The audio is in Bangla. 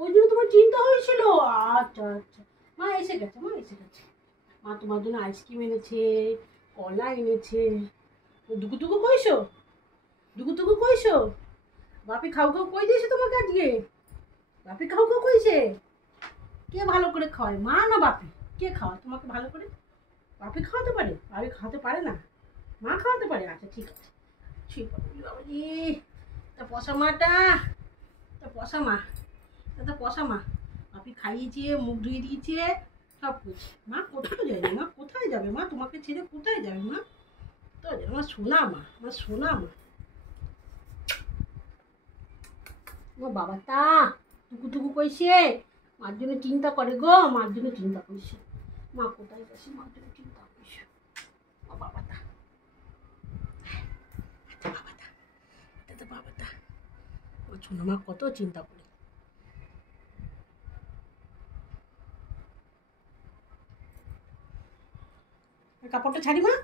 ওই জন্য তোমার চিন্তা হয়েছিল। আচ্ছা আচ্ছা, মা এসে গেছে, মা এসে গেছে। মা তোমার জন্য আইসক্রিম এনেছে, কলা এনেছে। দুকু কইছো, দুকু কইছো? বাপি খাও খাও কই দিয়েছে তোমাকে আজকে? বাপি খাও খাও কইছে? কে ভালো করে খাওয়ায়, মা না বাপি? কে খাওয়ায় তোমাকে ভালো করে? বাপি খাওয়াতে পারে? বাপি খাওয়াতে পারে না, মা খাওয়াতে পারে। আচ্ছা ঠিক আছে, ঠিক আছে। বাবাজি, তা পশা মাটা, তা পশা মা, তা পশা মা। বাপি খাইয়েছে, মুখ ধুয়ে দিয়েছে, সব করছে। মা কোথায় যাবে? মা কোথায় যাবে? মা তোমাকে ছেড়ে কোথায় যাবে? মা তো আমার সোনা মা, আমার সোনা মা। আমার বাবা তা টুকু কইছে, মার জন্য চিন্তা করে গো, মার জন্য চিন্তা করছে। মা কোথায় গেছে? মার জন্য চিন্তা করছে। বাবা তা, বাবা তা, এটা তো বাবা তা। আমার ছোট মা কত চিন্তা করে। কাপড়টা ছাড়ি মা।